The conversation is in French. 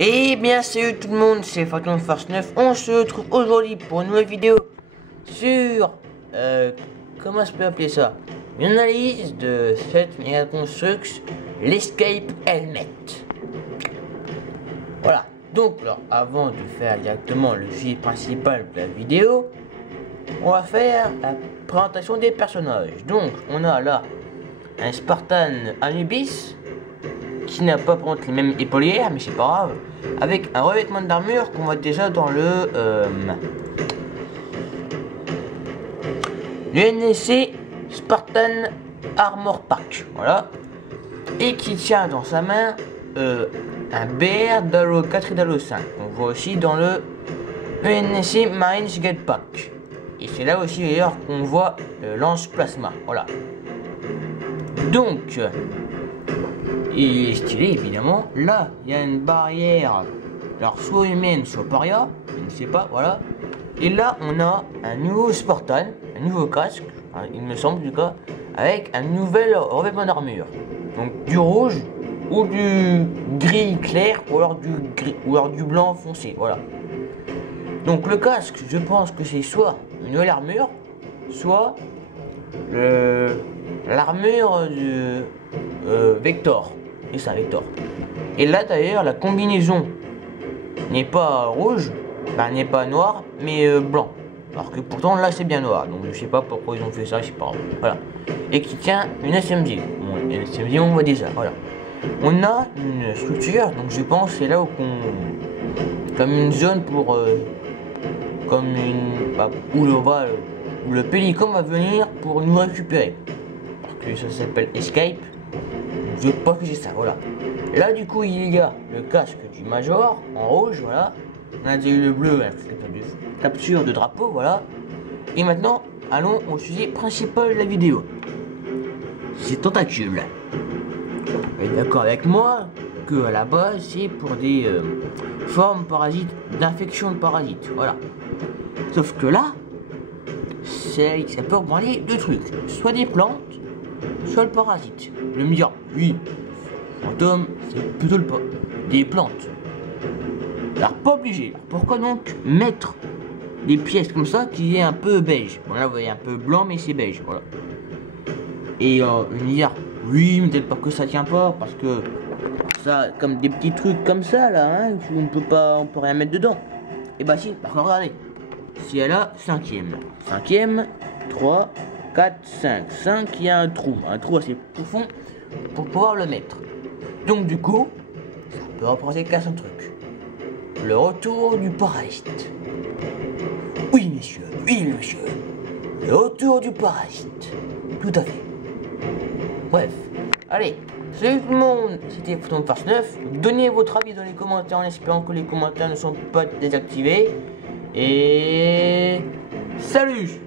Et bien salut tout le monde, c'est Phantom Force 9. On se retrouve aujourd'hui pour une nouvelle vidéo sur comment je peux appeler ça, une analyse de cette Mega Construx, l'Escape Helmet. Voilà, donc alors, avant de faire directement le sujet principal de la vidéo, on va faire la présentation des personnages. Donc on a là un Spartan Anubis qui n'a pas par contre les mêmes épaulières, mais c'est pas grave, avec un revêtement d'armure qu'on voit déjà dans le NSC Spartan Armor Pack, voilà, et qui tient dans sa main un BR d'Halo 4 et d'Halo 5, on voit aussi dans le NSC Marines Guide Pack, et c'est là aussi d'ailleurs qu'on voit le lance plasma, voilà. Donc il est stylé évidemment. Là il y a une barrière, alors soit humaine soit paria, je ne sais pas, voilà. Et là on a un nouveau Spartan, un nouveau casque, hein, il me semble du cas, avec un nouvel revêtement d'armure. Donc du rouge ou du gris clair ou alors du gris ou alors du blanc foncé, voilà. Donc le casque, je pense que c'est soit une nouvelle armure, soit l'armure de Vector. Et ça, Vector. Et là d'ailleurs la combinaison n'est pas rouge, ben, n'est pas noir, mais blanc. Alors que pourtant là c'est bien noir. Donc je sais pas pourquoi ils ont fait ça, je sais pas. Voilà. Et qui tient une SMG. Bon, une SMG on voit déjà. Voilà. On a une structure, donc je pense c'est là où on, comme une zone pour comme une bah, où le pélican va venir pour nous récupérer. Parce que ça s'appelle Escape. Je pense que c'est ça, voilà. Là du coup il y a le casque du Major en rouge, voilà. On a déjà eu le bleu, capture de drapeau, voilà. Et maintenant, allons au sujet principal de la vidéo. Ces tentacules. Vous êtes d'accord avec moi que à la base c'est pour des formes parasites, d'infection de parasites, voilà. Sauf que là, ça peut reprendre deux trucs, soit des plantes, soit le parasite. Je vais me dire, oui, fantôme, c'est plutôt des plantes. Alors pas obligé. Alors, pourquoi donc mettre des pièces comme ça qui est un peu beige? Bon là vous voyez un peu blanc mais c'est beige, voilà. Et je vais me dire, oui mais peut-être pas que ça tient pas, parce que ça, comme des petits trucs comme ça là, hein, on peut rien mettre dedans. Et bah si, par contre regardez, si elle a cinquième, 3, 4, 5, 5, il y a un trou assez profond pour pouvoir le mettre. Donc du coup, ça peut représenter qu'un seul truc. Le retour du parasite. Oui messieurs, le retour du parasite. Tout à fait. Bref, allez, salut tout le monde, c'était Phantom Force 9. Donnez votre avis dans les commentaires en espérant que les commentaires ne sont pas désactivés. Et salut!